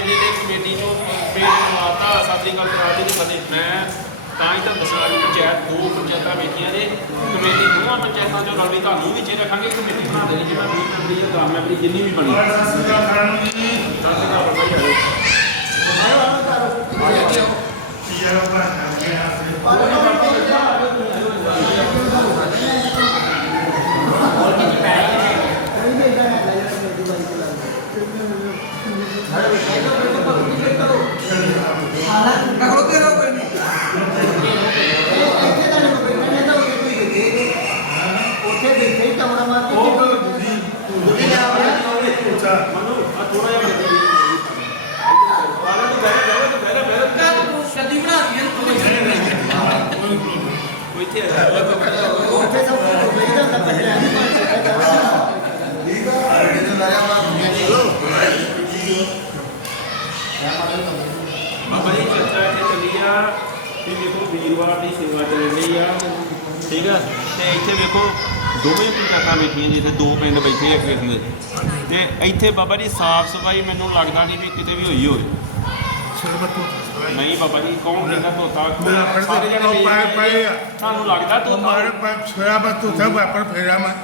ਮੇਲੇ ਦੇ ਕਮੇਟੀ ਚੋਂ ਪੇਟ ਕਰਵਾਤਾ ਸਾਤਰੀ ਗੱਲ ਕਰਾ ਦੇ ਫਤਿਹ ਮੈਂ ਤਾਂ ਹੀ ਤਾਂ ਦੱਸਣਾ ਵੀ ਪੰਚਾਇਤ ਦੋ ਪੰਚਾਇਤਾਂ ਵੇਖੀਆਂ ਨੇ। ਕਮੇਟੀ ਦੋਵਾਂ ਪੰਚਾਇਤਾਂ ਚੋਂ ਰਲਦੀ ਤੁਹਾਨੂੰ ਵੀ ਚੇ ਰੱਖਾਂਗੇ। ਕਮੇਟੀ ਬਣਾ ਦੇਣੀ ਜਿਵੇਂ 20 ਮੈਂਬਰੀ ਜਾਂ 10 ਮੈਂਬਰੀ ਜਿੰਨੀ ਵੀ ਬਣੀ। ਸਤਿ ਸ਼੍ਰੀ ਅਕਾਲ ਜੀ। ਉੱਥੇ ਬੈਠੇ ਹੀ ਕਮਰਾ ਮਾਰ ਕੇ ਮਨੂ ਆ ਥੋੜਾ ਜਿਹਾ ਬੱਤੀ ਵਾਲਾ ਨੂੰ ਬਹਿ ਜਾ ਤੂੰ ਬਹਿ ਬਹਿ ਸ਼ਦੀ ਬਣਾ ਦਈਏ ਕੋਈ ਇੱਥੇ ਆ ਜਾ ਉੱਥੇ ਸਭ ਕੁਝ ਬੈਠਾ ਹੁੰਦਾ ਪਹਿਲਾਂ ਬਾਬਾ ਜੀ ਚਰਚਾ ਇੱਥੇ ਚੱਲੀ ਆ ਵੀ ਦੀ ਸੇਵਾ ਚੱਲ ਰਹੀ ਆ। ਠੀਕ ਆ। ਤੇ ਇੱਥੇ ਵੇਖੋ ਦੋਵੇਂ ਪੰਚਾਇਤਾਂ ਬੈਠੀਆਂ ਜਿੱਥੇ ਦੋ ਪਿੰਡ ਬੈਠੇ ਆ ਕਿਸ ਦੇ ਤੇ ਇੱਥੇ ਬਾਬਾ ਜੀ ਸਾਫ਼ ਸਫ਼ਾਈ ਮੈਨੂੰ ਲੱਗਦਾ ਨਹੀਂ ਵੀ ਕਿਤੇ ਵੀ ਹੋਈ ਹੋਵੇ। ਨਹੀਂ ਬਾਬਾ ਜੀ ਕੌਣ ਕਹਿੰਦਾ ਧੋਤਾ ਸਾਰੇ ਦੇ ਜਣੇ ਪਏ ਪਏ ਆ। ਤੁਹਾਨੂੰ ਲੱਗਦਾ ਉਹ ਧੋਤਾ ਮਾਰੇ ਪਾ ਛੋਇਆ ਬਾ ਤੂੰ ਤਾਂ ਵਾਪਰ ਫੇਰਾ ਮੈਂ।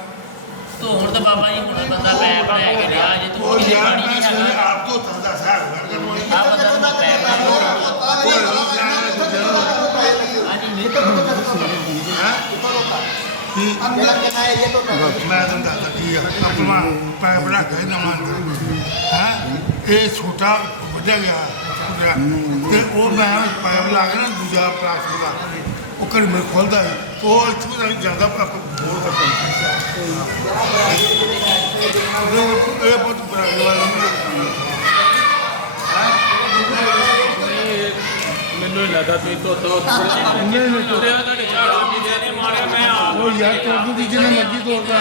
ਧੋਣ ਤਾਂ ਬਾਬਾ ਜੀ ਹੁਣ ਬੰਦਾ ਪੈਪ ਲੈ ਕੇ ਲਿਆ ਜੇ ਤੂੰ ਉਹ ਯਾਰ ਮੈਂ ਆਪ ਤੋਂ ਤਾਂ ਦਾ ਸਾਹ ਵਰਗਾ ਮੋਈ ਆ ਬੰਦਾ ਨੂੰ ਪੈਪ ਲੈ ਹਾਂਜੀ ਅੰਦਰ ਕਿੰਨਾ ਏਰੀਆ ਤੋਂ ਮੈਂ ਤੁਹਾਨੂੰ ਦੱਸਦਾ ਕੀ ਆ। ਆਪਣਾ ਪੈਪ ਬਣਾ ਕੇ ਨਾ ਮੰਨ ਹਾਂ? ਇਹ ਛੋਟਾ ਵੱਡਾ ਗਿਆ। ਤੇ ਉਹ ਮੈਂ ਪੈਪ ਲਾ ਕੇ ਨਾ ਦੂਜਾ ਪਲਾਸਟਿਕ ਦਾ ਉਹ ਕਰ ਮੈਂ ਖੋਲਦਾ ਉਹ ਇੱਥੋਂ ਦਾ ਜਾਂਦਾ ਪਾਪ ਬੋਲ ਸਕਦਾ ਇਹ ਬਹੁਤ ਬੜਾ ਵਾਲਾ ਮੈਨੂੰ ਹੀ ਲੱਗਾ ਤੁਸੀਂ ਧੋਤਾ ਨਹੀਂ ਨਹੀਂ ਤੁਰਿਆ ਤੁਹਾਡੇ ਝਾੜਾ ਵੀ ਦੇ ਨੇ ਮਾਰਿਆ ਮੈਂ ਆਪ ਉਹ ਯਾਰ ਤੋੜ ਦੂ ਜਿੰਨੇ ਮਰਜ਼ੀ ਤੋੜਦਾ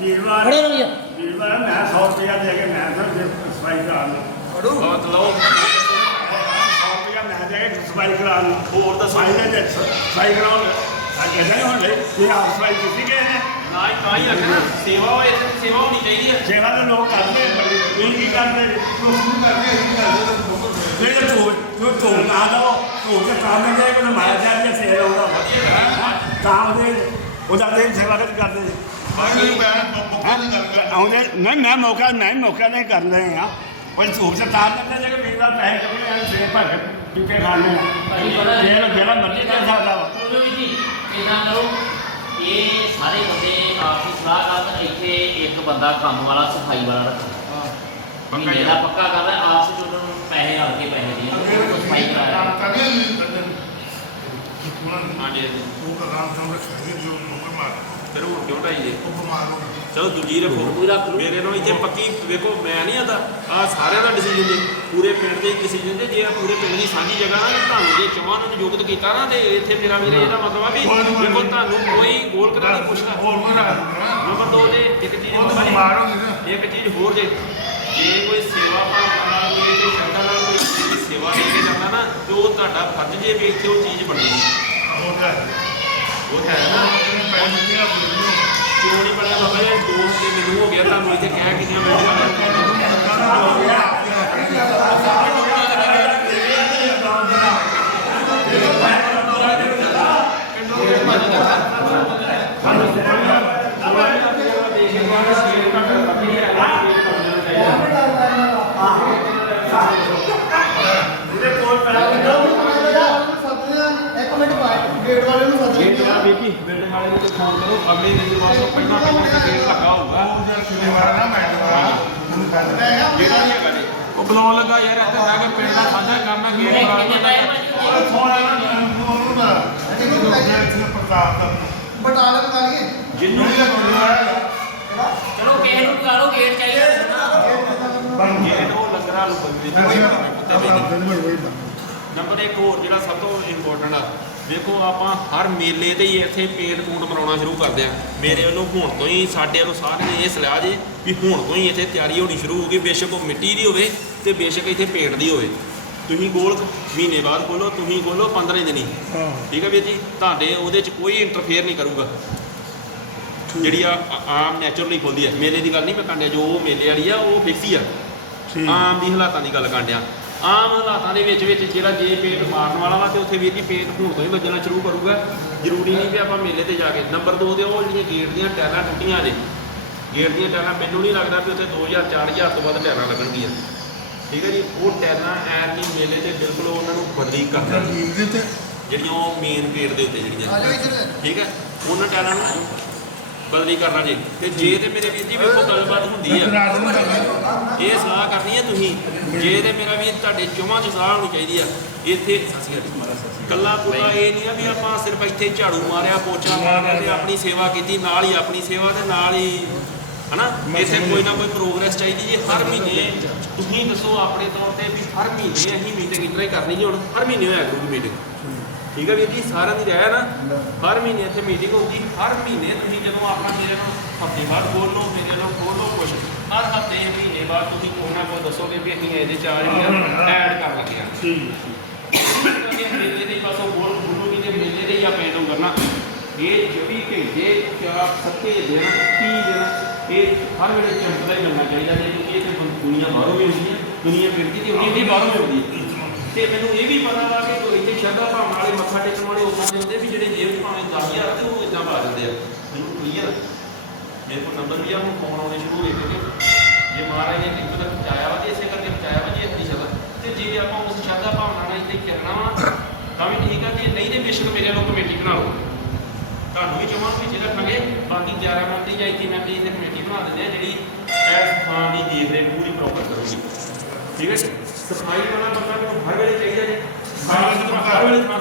ਵੀਰਵਾਰ ਵੀਰਵਾਰ ਮੈਂ 100 ਰੁਪਇਆ ਦੇ ਕੇ ਮੈਂ ਫਿਰ ਜੇ ਸਫ਼ਾਈ ਕਰਾ ਲਵਾਂ ਬਹੁਤ ਲਓ 100 ਰੁਪਇਆ ਮੈਂ ਦੇ ਕੇ ਸਫ਼ਾਈ ਕਰਾ ਲਵਾਂ ਹੋਰ ਦੱਸੋ। ਸਫ਼ਾਈ ਦੇ ਵਿੱਚ ਸਫ਼ਾਈ ਕਰਾਉਣ ਕਹਿੰਦੇ ਨਹੀਂ ਹੁੰਦੇ ਕਿ ਆਪ ਸਫ਼ਾਈ ਕੀਤੀ ਗਏ ਨੇ ਨਾ ਹੀ ਤਾਂ ਹੀ ਆਖਣਾ ਸੇਵਾ ਹੋਏ ਤੇ ਸੇਵਾ ਹੋਣੀ ਚਾਹੀਦੀ ਹੈ ਸੇਵਾ ਦੇ ਲੋਕ ਕਰਦੇ ਨੇ ਬੜੀ ਤੁਸੀਂ ਕੀ ਕਰਦੇ ਨੇ ਜੇ ਤਾਂ ਢੋਲ ਜੋ ਢੋਲ ਨਾ ਦੋ ਢੋਲ ਤੇ ਕੰਮ ਨਹੀਂ ਜਾਏ ਕੋਈ ਮਾਇਆ ਜਾ ਕੇ ਸੇਵਾ ਹੋਊਗਾ ਕੰਮ ਦੇ ਉਹਦਾ ਤੇ ਸੇਵਾ ਕਦ ਕਰਦੇ ਨੇ ਬਾਕੀ ਮੈਂ ਬੱਬੂ ਦੀ ਗੱਲ ਕਰ ਆਉਂਦੇ ਨਹੀਂ ਮੈਂ ਮੌਕਾ ਨਹੀਂ ਮੌਕਾ ਨਹੀਂ ਕਰ ਆ ਕੋਈ ਧੂਪ ਸੇ ਤਾਰ ਕਰਦੇ। ਜੇ ਵੀਰ ਦਾ ਪੈਸੇ ਕੱਢੇ ਆਂ ਸੇ ਭਰ ਕੇ ਟਿੱਕੇ ਖਾਣੇ ਜਿਹੜਾ ਜਿਹੜਾ ਮਰਜ਼ੀ ਕਰ ਸਕਦਾ ਵਾ ਚਲੋ ਜੀ ਇਦਾਂ ਕਰੋ ਇਹ ਸਾਰੇ ਬੰਦੇ ਆਪਸੀ ਸਲਾਹ ਕਰਨ ਇੱਥੇ ਇੱਕ ਬੰਦਾ ਕੰਮ ਵਾਲਾ ਸਫ਼ਾਈ ਵਾਲਾ ਰੱਖੋ ਮਹੀਨੇ ਦਾ ਪੱਕਾ ਕਰ ਲੈ ਆਪਸ ਵਿੱਚ ਉਹਨਾਂ ਨੂੰ ਪੈਸੇ ਰਲ ਕੇ ਪੈਸੇ ਦੇ ਸਫ਼ਾਈ ਕਰਾਇਆ। ਹਾਂਜੀ ਉਹ ਨਾਮ ਸਾਹਮਣੇ ਖਾਈ ਜੋ ਨੰਬਰ ਮਾਰ ਫਿਰ ਹੁਣ ਕਿਉਂ ਢਾਈ ਜੇ ਉਹ ਬਿਮਾਰ ਹੋ ਗਿਆ ਚਲੋ ਦੂਜੀ ਰੱਖੋ। ਦੂਜੀ ਰੱਖ ਲਓ। ਮੇਰੇ ਨਾਲ ਇੱਥੇ ਪੱਕੀ ਵੇਖੋ ਮੈਂ ਨਹੀਂ ਆਂਦਾ। ਆ ਸਾਰਿਆਂ ਦਾ ਡਿਸੀਜਨ ਜੇ ਪੂਰੇ ਪਿੰਡ ਦੇ ਡਿਸੀਜਨ ਜੇ। ਜੇ ਆਹ ਪੂਰੇ ਪਿੰਡ ਦੀ ਸਾਂਝੀ ਜਗ੍ਹਾ ਨਾ ਤੁਹਾਨੂੰ ਜੇ ਚਵਾਂ ਨੂੰ ਨਿਯੁਕਤ ਕੀਤਾ ਨਾ ਤੇ ਇੱਥੇ ਮੇਰਾ ਵੀਰੇ ਇਹਦਾ ਮਤਲਬ ਆ ਵੀ ਦੇਖੋ ਤੁਹਾਨੂੰ ਕੋਈ ਗੋਲ ਕਰਾ ਨਹੀਂ ਪੁੱਛਦਾ। ਹੋਰ ਕੋਈ ਰਾਜ ਨਹੀਂ ਨੰਬਰ ਦੋ ਦੇ ਇੱਕ ਚੀਜ਼ ਉਹ ਹੋਰ ਤਾਂ ਜੀ। ਬਿਮਾਰ ਹੋ ਗਈ ਨਾ। ਇੱਕ ਚੀਜ਼ ਹੋਰ ਜੇ ਜੇ ਕੋਈ ਸੇਵਾ ਭਾਵਨਾ ਨਾਲ ਕੋਈ ਤੇ ਸ਼ਰਧਾ ਨਾਲ ਕੋਈ ਚੀਜ਼ ਦੀ ਸੇਵਾ ਦੇ ਕੇ ਜਾਂਦਾ ਨਾ ਤੇ ਉਹ ਤੁਹਾਡਾ ਫਰਜ਼ ਜੇ ਵੀ ਇੱਥੇ ਉਹ ਚੀਜ਼ ਬਣੇਗੀ ਹੋ। ਗਿਆ ਉਹ ਹੈ ਨਾ? ਪੈਸੇ ਕਿਹਾ ਬਾਬਾ ਜੀ ਦੋ ਹਫ਼ਤੇ ਮੈਨੂੰ ਹੋ ਗਿਆ ਤੁਹਾਨੂੰ ਇੱਥੇ ਕਹਿ ਕਿੰਨੀਆਂ ਮਿੰਟਾਂ ਇਹਦੇ ਕੋਲ ਪੈਸੇ ਇੱਕ ਮਿੰਟ ਬਾਅਦ ਗੇਟ ਵਾਲੇ ਨੂੰ ਸੱਦ ਗੇਟ ਵਾਲਾ ਬੀਬੀ ਬਿਲਡਿੰਗ ਵਾਲੇ ਨੂੰ ਤੇ ਫੋਨ ਕਰੋ ਅਗਲੇ ਦਿਨ ਬਾਅਦ ਪਹਿਲਾਂ ਪਹਿਲਾਂ ਦਾ ਗੇਟ ਲੱਗਾ ਹੋਊਗਾ। ਉਹ ਜਿਹੜਾ ਸ਼ਨੀਵਾਰ ਨਾ ਮੈਂ ਦੁਬਾਰਾ ਉਹਨੂੰ ਕਰ ਜਿਹੜਾ ਨਹੀਂ ਹੈਗਾ ਜੀ ਉਹ ਬੁਲਾਉਣ ਲੱਗਾ ਯਾਰ ਇੱਥੇ ਬਹਿ ਕੇ ਪਿੰਡ ਦਾ ਸਾਂਝਾ ਕੰਮ ਹੈ? ਪੈਸੇ ਵਾਲਾ ਭਾਜੀ। ਸੋਣਾ ਨਾ ਉਹਨੂੰ ਦਾ ਇਹਨੂੰ ਪ੍ਰਤਾਪ ਦਾ ਬਟਾਲਾ ਬਣਾ ਲਈਏ? ਜਿੰਨੂੰ ਨਹੀਂ ਲੱਗਦਾ ਚਲੋ ਕਿਸੇ ਨੂੰ ਬੁਲਾ ਲਓ ਗੇਟ ਚਾਹੀਦਾ ਨਾ। ਗੇਟ ਉਹ ਲੱਗਣਾ ਲੋ ਕੋਈ ਨੰਬਰ ਇੱਕ ਹੋਰ ਜਿਹੜਾ ਸਭ ਤੋਂ ਇੰਪੋਰਟੈਂਟ ਆ। ਦੇਖੋ ਆਪਾਂ ਹਰ ਮੇਲੇ ਤੇ ਹੀ ਇੱਥੇ ਪੇਂਟ ਪੂੰਟ ਮਰਾਉਣਾ ਸ਼ੁਰੂ ਕਰਦੇ ਆ ਮੇਰੇ ਵੱਲੋਂ ਹੁਣ ਤੋਂ ਹੀ ਸਾਡੇ ਵੱਲੋਂ ਸਾਰਿਆਂ ਨੇ ਇਹ ਸਲਾਹ ਜੇ ਵੀ ਹੁਣ ਤੋਂ ਹੀ ਇੱਥੇ ਤਿਆਰੀ ਹੋਣੀ ਸ਼ੁਰੂ ਹੋ ਗਈ ਬੇਸ਼ੱਕ ਉਹ ਮਿੱਟੀ ਦੀ ਹੋਵੇ ਤੇ ਬੇਸ਼ੱਕ ਇੱਥੇ ਪੇਂਟ ਦੀ ਹੋਵੇ। ਤੁਸੀਂ ਗੋਲ ਮਹੀਨੇ ਬਾਅਦ ਖੋਲੋ ਤੁਸੀਂ ਖੋਲੋ 15 ਦਿਨੀ ਠੀਕ ਹੈ ਵੀਰ ਜੀ? ਤੁਹਾਡੇ ਉਹਦੇ ਚ ਕੋਈ ਇੰਟਰਫੇਅਰ ਨਹੀਂ ਕਰੂਗਾ। ਜਿਹੜੀ ਆ ਆਮ ਨੈਚੁਰਲੀ ਖੁੱਲਦੀ ਹੈ। ਮੇਲੇ ਦੀ ਗੱਲ ਨਹੀਂ ਮੈਂ ਕਾਂਡਿਆ ਜੋ ਉਹ ਮੇਲੇ ਵਾਲੀ ਆ ਉਹ ਫਿਕਸ ਹੀ ਆ। ਆਮ ਦੀ ਹਾਲਾਤਾਂ ਦੀ ਗੱਲ ਕਾਂਡਿਆ। ਆਮ ਹਾਲਾਤਾਂ ਦੇ ਵਿੱਚ ਵਿੱਚ ਜਿਹੜਾ ਜੇ ਪੇਟ ਮਾਰਨ ਵਾਲਾ ਵਾ ਤੇ ਉੱਥੇ ਵੀਰ ਜੀ ਪੇਟ ਹੁਣ ਤੋਂ ਹੀ ਵੱਜਣਾ ਸ਼ੁਰੂ ਕਰੂਗਾ। ਜ਼ਰੂਰੀ ਨਹੀਂ ਵੀ ਆਪਾਂ ਮੇਲੇ ਤੇ ਜਾ ਕੇ। ਨੰਬਰ 2 ਦੇ ਉਹ ਜਿਹੜੀਆਂ ਗੇਟ ਦੀਆਂ ਟਾਇਲਾਂ ਟੁੱਟੀਆਂ ਨੇ ਗੇਟ ਦੀਆਂ ਟਾਇਲਾਂ ਮੈਨੂੰ ਨਹੀਂ ਲੱਗਦਾ ਵੀ ਉੱਥੇ 2000 4000 ਤੋਂ ਵੱਧ ਟਾਇਲਾਂ ਲੱਗਣਗੀਆਂ। ਠੀਕ ਹੈ ਜੀ? ਉਹ ਟਾਇਲਾਂ ਐਨ ਦੀ ਮੇਲੇ ਤੇ ਬਿਲਕੁਲ ਉਹਨਾਂ ਨੂੰ ਬਦਲੀ ਕਰ ਤੇ ਜਿਹੜੀਆਂ ਉਹ ਮੇਨ ਗੇਟ ਦੇ ਉੱਤੇ ਜਿਹੜੀਆਂ ਠੀਕ ਹੈ? ਉਹਨਾਂ ਟਾਇਲਾਂ ਨੂੰ ਬਦਲੀ ਕਰਨਾ ਜੀ। ਤੇ ਜੇ ਤੇ ਮੇਰੇ ਵੀਰ ਜੀ ਵੇਖੋ ਗੱਲਬਾਤ ਹੁੰਦੀ ਆ। ਇਹ ਸਲਾਹ ਕਰਨੀ ਹੈ ਤੁਸੀਂ। ਜੇ ਤੇ ਮੇਰਾ ਵੀ ਤੁਹਾਡੇ ਚੋਹਾਂ ਚ ਸਲਾਹ ਹੋਣੀ ਚਾਹੀਦੀ ਆ। ਇੱਥੇ ਕੱਲਾ ਪੂਰਾ ਇਹ ਨਹੀਂ ਆ ਵੀ ਆਪਾਂ ਸਿਰਫ ਇੱਥੇ ਝਾੜੂ ਮਾਰਿਆ, ਪੋਚਾ ਮਾਰਿਆ ਤੇ ਆਪਣੀ ਸੇਵਾ ਕੀਤੀ, ਨਾਲ ਹੀ ਆਪਣੀ ਸੇਵਾ ਤੇ ਨਾਲ ਹੀ, ਹਨਾ? ਇੱਥੇ ਕੋਈ ਨਾ ਕੋਈ ਪ੍ਰੋਗਰੈਸ ਚਾਹੀਦੀ ਜੀ ਹਰ ਮਹੀਨੇ। ਤੁਸੀਂ ਦੱਸੋ ਆਪਣੇ ਤੌਰ ਤੇ ਵੀ ਹਰ ਮਹੀਨੇ ਅਸੀਂ ਮੀਟਿੰਗ ਇਤਨਾ ਹੀ ਕਰਨੀ ਜੀ, ਹੁਣ ਹਰ ਮਹੀਨੇ ਹੋਇਆ ਕਰੂਗੀ ਮੀਟਿੰਗ ਠੀਕ ਹੈ ਵੀਰ ਜੀ ਸਾਰਿਆਂ ਦੀ ਰਹਿ ਨਾ। ਹਰ ਮਹੀਨੇ ਇੱਥੇ ਮੀਟਿੰਗ ਹੋਊਗੀ। ਹਰ ਮਹੀਨੇ ਤੁਸੀਂ ਜਦੋਂ ਆਪਣਾ ਮੇਰੇ ਨੂੰ ਹਫ਼ਤੇ ਬਾਅਦ ਲਓ ਮੇਰੇ ਨੂੰ ਲਓ ਕੁਛ ਹਰ ਹਫ਼ਤੇ ਮਹੀਨੇ ਬਾਅਦ ਤੁਸੀਂ ਕੋਈ ਨਾ ਕੋਈ ਦੱਸੋਗੇ ਵੀ ਅਸੀਂ ਇਹਦੇ ਚਾਰ ਐਡ ਕਰ ਲੱਗੇ ਹਾਂ ਠੀਕ ਮੇਲੇ ਦੇ ਪਾਸੋਂ ਬੋਲ ਬੋਲੋਗੀ ਤੇ ਮੇਲੇ ਦੇ ਹੀ ਆ ਪੈਂਡੋ ਕਰਨਾ ਇਹ 24 ਘੰਟੇ ਚਾਰ ਸੱਤੇ ਦਿਨ 30 ਦਿਨ ਇਹ ਹਰ ਵੇਲੇ ਚਮਕਦਾ ਹੀ ਮਿਲਣਾ ਚਾਹੀਦਾ। ਜੇ ਕਿਉਂਕਿ ਇਹ ਤੇ ਦੁਨੀਆ ਬਾਹਰੋਂ ਵੀ ਆਉਂਦੀ ਹੈ ਦੁਨੀਆ ਫਿਰਦੀ ਤੇ ਹੁੰਦੀ ਹੈ ਬਾਹਰੋਂ ਵੀ ਆਉਂਦੀ ਹੈ ਤੇ ਮੈਨੂੰ ਇਹ ਵੀ ਪਤਾ ਵਾ ਕਿ ਕੋਈ ਇੱਥੇ ਸ਼ਰਧਾ ਭਾਵਨਾ ਵਾਲੇ ਮੱਥਾ ਟੇਕਣ ਵਾਲੇ ਉਦਾਂ ਦੇ ਹੁੰਦੇ ਵੀ ਜਿਹੜੇ ਜੇਬ ਭਾਵੇਂ 10000 ਤੇ ਉਹ ਇਦਾਂ ਪਾ ਦਿੰਦੇ ਆ। ਮੈਨੂੰ ਕਲੀਅਰ ਮੇਰੇ ਕੋਲ ਨੰਬਰ ਵੀ ਆ, ਹੁਣ ਫੋਨ ਆਉਣੇ ਸ਼ੁਰੂ ਹੋਏ ਕਿਉਂਕਿ ਜੇ ਮਹਾਰਾਜ ਨੇ ਇੱਥੋਂ ਤੱਕ ਪਹੁੰਚਾਇਆ ਵਾ ਤੇ ਇਸੇ ਕਰਕੇ ਪਹੁੰਚਾਇਆ ਵਾ ਜੀ ਆਪਣੀ ਸ਼ਰਧਾ ਤੇ ਜੇ ਆਪਾਂ ਉਸ ਸ਼ਰਧਾ ਭਾਵਨਾ ਨਾਲ ਇੱਥੇ ਚੱਲਣਾ ਵਾ, ਤਾਂ ਵੀ ਠੀਕ ਆ ਜੇ ਨਹੀਂ ਤੇ ਬੇਸ਼ੱਕ ਮੇਰੇ ਨਾਲ ਕਮੇਟੀ ਬਣਾ ਲਓ। ਤੁਹਾਨੂੰ ਵੀ ਚਾਹਾਂ ਵੀ ਜਿਹੜਾ ਰੱਖਾਂਗੇ ਬਾਕੀ 11 ਮੈਂਬਰੀ ਜਾਂ 21 ਮੈਂਬਰੀ ਦੀ ਕਮੇਟੀ ਬਣਾ ਦਿੰਦੇ ਆ ਜਿਹੜੀ ਇਸ ਥਾਂ ਦੀ ਦੇਖ ਰੇਖ ਪੂਰੀ ਪ੍ਰੋਪਰ ਕਰੂਗੀ। ਠੀਕ ਹੈ ਸਫ਼ਾਈ ਵਾਲਾ ਬੰਦਾ ਮੈਨੂੰ ਹਰ ਵੇਲੇ ਚਾਹੀਦਾ ਜੀ। ਸਾਫ਼ ਸੁਥਰਾ ਹਰ ਵੇਲੇ ਸੁਥਰਾ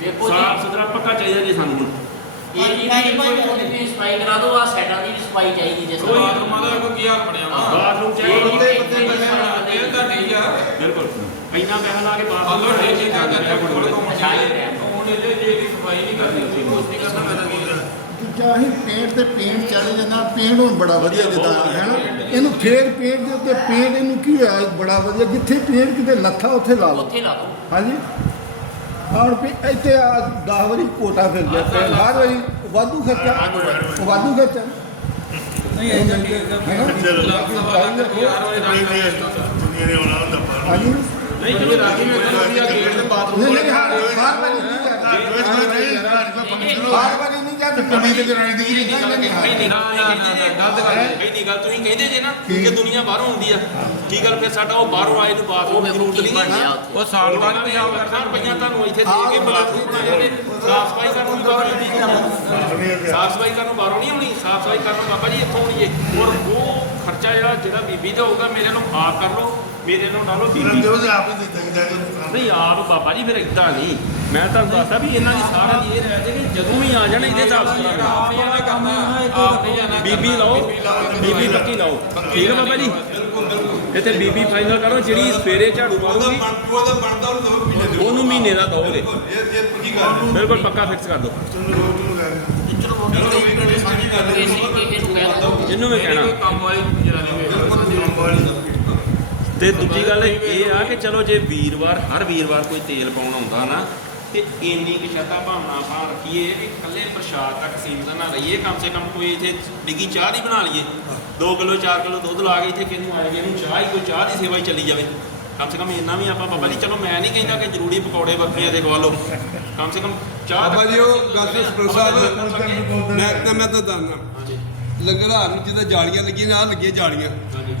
ਵੇਖੋ ਜੀ ਸਾਫ਼ ਸੁਥਰਾ ਪੱਕਾ ਚਾਹੀਦਾ ਜੀ ਸਾਨੂੰ ਇਹ ਜੀ ਵੀ ਕੋਈ ਉਹਦੀ ਵੀ ਸਫ਼ਾਈ ਕਰਾ ਦਿਓ ਆ ਸਾਈਡਾਂ ਦੀ ਵੀ ਸਫ਼ਾਈ ਚਾਹੀਦੀ ਜਿਸ ਕੋਈ ਤਰ੍ਹਾਂ ਰੁਮਾਂ ਦਾ ਕੋਈ ਕੀ ਹਾਲ ਬਣਿਆ ਵਾ। ਬਾਥਰੂਮ ਚਾਹੀਦਾ ਜੀ ਵੀ ਕੋਈ ਸਫ਼ਾਈ ਇਹ ਤਾਂ ਠੀਕ ਆ। ਬਿਲਕੁਲ। ਇੰਨਾ ਪੈਸਾ ਲਾ ਕੇ ਬਾਥਰੂਮ ਹਲੋ ਇਹ ਚੀਜ਼ਾਂ ਕਰਦੇ ਕੋਲ ਹੈ। ਹੁਣ ਇਹ ਜੇ ਦੀ ਸਫ਼ਾਈ ਨਹੀਂ ਕਰਨੀ ਅਸੀਂ ਕੁਛ ਨਹੀਂ ਕਰਨਾ। ਕੀ ਦੂਜਾ ਅਸੀਂ ਪੇਂਟ ਤੇ ਪੇਂਟ ਚੱਲ ਜਾਂਦਾ ਪੇਂਟ ਹੁਣ ਬੜਾ ਵਧੀਆ ਜਿੱਦਾਂ ਹੈ ਨਾ? ਇਹਨੂੰ ਫੇਰ ਪੇਂਟ ਦੇ ਉੱਤੇ ਪੇਂਟ ਇਹਨੂੰ ਕੀ ਹੋਇਆ? ਬੜਾ ਵਧੀਆ ਜਿੱਥੇ ਪੇਂਟ ਕਿਤੇ ਲੱਥਾ ਉੱਥੇ ਲਾ ਲਓ। ਉੱਥੇ ਲਾ ਦਿਓ ਹਾਂਜੀ? ਹੁਣ ਵੀ ਇੱਥੇ ਆ 10 ਵਾਰੀ ਕੋਟਾ ਫਿਰ ਗਿਆ ਤੇ ਹਰ ਵਾਰੀ ਵਾਧੂ ਖਰਚਾ ਉਹ ਵਾਧੂ ਖਰਚਾ। ਨਹੀਂ ਇਹ ਤਾਂ ਠੀਕ ਆ ਦੁਨੀਆ ਨੇ ਹੁੰਦਾ ਪਰ ਹਾਂਜੀ? ਨਹੀਂ ਚਲੋ ਰਾਜੀ ਮੈਂ ਤਾਂ ਵਧੀਆ ਗੇਟ ਤੇ ਬਾਥਰੂਮ ਨਹੀਂ ਨਹੀਂ ਹਰ ਵਾਰੀ ਹਰ ਵਾਰੀ ਨਹੀਂ ਜਾਂਦੇ ਕਮੀ ਤੇ ਕਰਾਣੀ ਦੀ ਨਹੀਂ ਗੱਲ ਨਹੀਂ ਨਹੀਂ ਗਲਤ ਗੱਲ ਇਹ ਨਹੀਂ ਗੱਲ ਤੁਸੀਂ ਕਹਿੰਦੇ ਜੇ ਨਾ ਕਿ? ਦੁਨੀਆ ਬਾਹਰੋਂ ਆਉਂਦੀ ਆ। ਕੀ ਗੱਲ ਫਿਰ ਸਾਡਾ ਉਹ ਬਾਹਰੋਂ ਆਏ ਨੂੰ ਬਾਥਰੂਮ ਜ਼ਰੂਰਤ ਨਹੀਂ ਬਣ ਗਿਆ ਹੈ ਉੱਥੇ। ਉਹ ਸਾਲ ਬਾਅਦ ਵੀ ਆਉ ਕਰਦਾ। ਰੁਪਈਆ ਤੁਹਾਨੂੰ ਇੱਥੇ ਦੇ ਕੇ ਬਾਥਰੂਮ ਬਣਾਇਆ ਤੇ ਸਾਫ਼ ਸਫ਼ਾਈ ਕਰਨ ਨੂੰ ਬਾਹਰੋਂ ਨਹੀਂ ਸਾਫ਼ ਸਫ਼ਾਈ ਕਰਨ ਨੂੰ ਬਾਹਰੋਂ ਨਹੀਂ ਆਉਣੀ। ਸਾਫ਼ ਸਫ਼ਾਈ ਕਰਨ ਨੂੰ ਬਾਬਾ ਜੀ ਇੱਥੋਂ ਆਉਣੀ ਹੈ ਔਰ ਉਹ ਖਰਚਾ ਜਿਹੜਾ ਜਿਹੜਾ ਬੀਬੀ ਦਾ ਹੋਊਗਾ ਮੇਰੇ ਨੂੰ ਆਪ ਕਰ ਲਓ। ਮੇਰੇ ਨੂੰ ਡਾਲੋ ਬੀਬੀ ਤੇ ਆਪ ਹੀ ਦੇ ਦਿੰਦਾ ਜੋ ਨਹੀਂ ਆਪ ਬਾਬਾ ਜੀ ਫਿਰ ਇਦਾਂ ਨਹੀਂ। ਮੈਂ ਤੁਹਾਨੂੰ ਦੱਸਦਾ ਵੀ ਇਹਨਾਂ ਦੀ ਸਾਰਿਆਂ ਦੀ ਇਹ ਰਹਿ ਜੇ ਕਿ ਜਦੋਂ ਵੀ ਆ ਜਾਣ ਇਹਦੇ। ਆਪ ਜਾਣਾ ਕਰਨਾ ਆਪ ਜਾਣਾ ਬੀਬੀ ਲਾਓ ਬੀਬੀ ਪੱਕੀ ਲਾਓ। ਠੀਕ ਹੈ ਬਾਬਾ ਜੀ? ਇੱਥੇ ਬੀਬੀ ਫਾਈਨਲ ਕਰੋ ਜਿਹੜੀ ਸਵੇਰੇ ਝਾੜੂ ਮਾਰੂਗੀ। ਉਹਦਾ ਬਣਦਾ ਉਹ ਦੋ ਮਹੀਨੇ ਦੇ ਉਹਨੂੰ ਮਹੀਨੇ ਦਾ ਗੱਲ ਬਿਲਕੁਲ ਪੱਕਾ ਫਿਕਸ ਕਰ ਦਿਓ। ਇਹਨੂੰ ਵੀ ਕਹਿਣਾ। ਕੰਮ ਵਾਲੀ ਜਨਾਨੀ ਤੇ ਦੂਜੀ ਗੱਲ ਇਹ ਆ ਕਿ ਚਲੋ ਜੇ ਵੀਰਵਾਰ ਹਰ ਵੀਰਵਾਰ ਕੋਈ ਤੇਲ ਪਾਉਣ ਆਉਂਦਾ ਨਾ ਤੇ ਇੰਨੀ ਕਿ ਸ਼ਰਧਾ ਭਾਵਨਾ ਆਪਾਂ ਰੱਖੀਏ ਵੀ ਇਕੱਲੇ ਪ੍ਰਸ਼ਾਦ ਤੱਕ ਸੀਮਤ ਨਾ ਰਹੀਏ ਕਮ ਸੇ ਕਮ ਕੋਈ ਇੱਥੇ ਡਿੱਗੀ ਚਾਹ ਦੀ ਬਣਾ ਲਈਏ। 2 ਕਿਲੋ 4 ਕਿਲੋ ਦੁੱਧ ਲਾ ਕੇ ਇੱਥੇ ਕਿਹਨੂੰ ਆਏ ਇਹਨੂੰ ਚਾਹ ਹੀ ਕੋਈ ਚਾਹ ਦੀ ਸੇਵਾ ਹੀ ਚੱਲੀ ਜਾਵੇ। ਕਮ ਸੇ ਕਮ ਇੰਨਾ ਵੀ ਆਪਾਂ ਬਾਬਾ ਜੀ ਚਲੋ ਮੈਂ ਨਹੀਂ ਕਹਿੰਦਾ ਕਿ ਜ਼ਰੂਰੀ ਪਕੌੜੇ ਬੱਕਰੀਆਂ ਦੇ ਖਵਾ ਲਓ ਕਮ ਸੇ ਕਮ ਚਾਹ ਬਾਬਾ ਜੀ ਉਹ ਗੱਲ ਤੇ ਸਾਹਿਬ। ਮੈਂ ਤਾਂ ਮੈਂ ਤਾਂ ਦੱਸਦਾ। ਲੰਗਰ ਹਾਰ ਨੂੰ ਜਿੱਦਾਂ ਜਾਲੀਆਂ ਲੱਗੀਆਂ ਨਾ ਲੱਗੀਆਂ ਜਾਲੀਆਂ